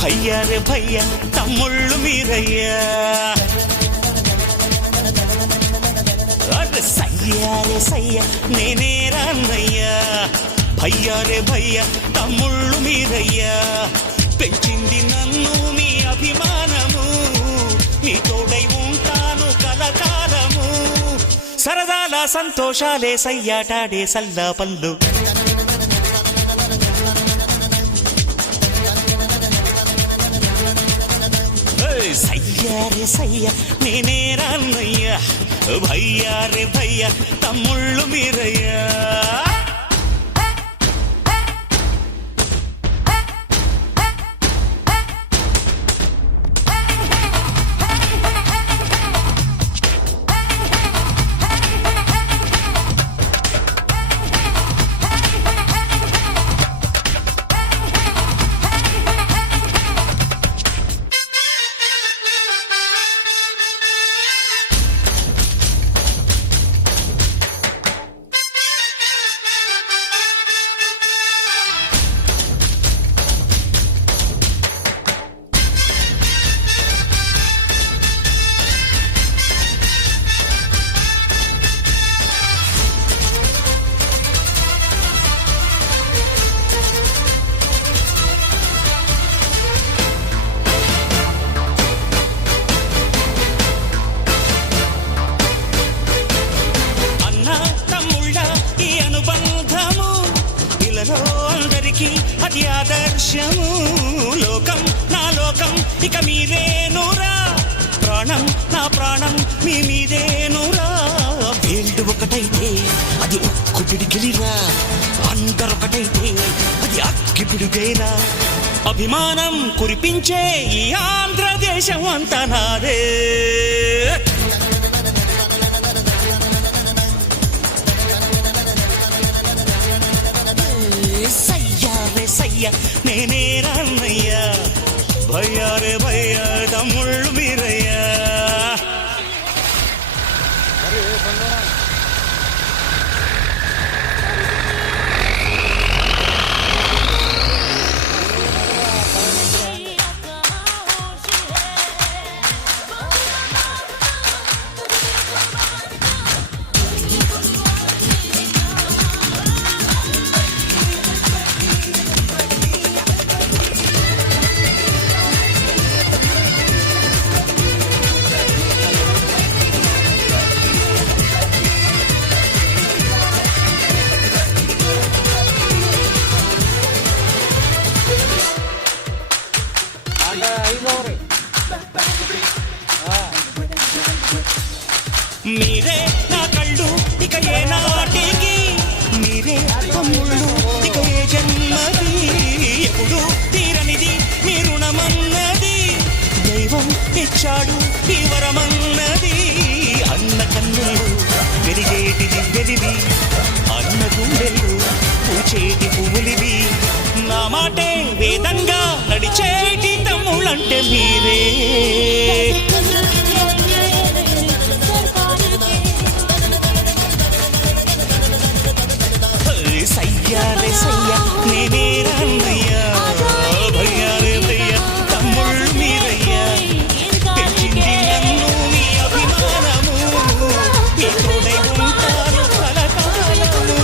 భయ్యా రే భయ్యా తమ్ముళ్ళు మీరయ్యా, అరే సయ్యా రే సయ్యా నేనే రాన్నయ్యా. భయ్యా రే భయ్యా తమ్ముళ్ళు మీరయ్యా, పెంచింది నన్ను మీ అభిమానము, నీ తోడై ఉంటాను కలకాలము. సరదాల సంతోషాలే సయ్యాటాడే సల్లా పళ్ళు. సయ్యా రే సయ్యా నేనే రాన్నయ్యా, భయ్యా రే భయ్యా తమ్ముళ్ళు మీరయ్యా. అది ఆదర్శము, లోకం నా లోకం ఇక మీరేనురా, ప్రాణం నా ప్రాణం మీ మీదేనురా. వేల్డు ఒకటైతే అది ఉక్కు పిడికిలిరా, అందరొకటైతే అది అక్కి పిడుగేరా. అభిమానం కురిపించే ఈ ఆంధ్రదేశం అంతా నాదే. సయ్యా నేనే రాన్నయ్యా, భయ్యా రే భయ్యా తమ్ముళ్ళు మీరయ్యా. మీరే నా కళ్ళు ఇక ఏ నాటికి, మీరే తమ్ముళ్ళు ఇక ఏ జన్మది, ఎప్పుడు తీరనిది మీ రుణమన్నది, దైవం ఇచ్చాడు ఈ వరమన్నది. అన్న కన్నులు వెలిగేటిది వెలివి, అన్న గుండెలు పూచేటి పువ్వులివి, నా మాటే వేదంగా నడిచేటి తమ్ముళ్ళంటే మీరే. సయ్యా రే సయ్యా నేనే రాన్నయ్యా, భయ్యా రే భయ్యా తమ్ముళ్ళు మీరయ్యా, పెంచింది నన్ను మీ అభిమానము, మీ తోడై ఉంటాను కలకాలము.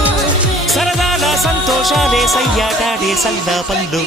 సరదాల సంతోషాలే సయ్యాటాడే సల్లా పళ్ళు.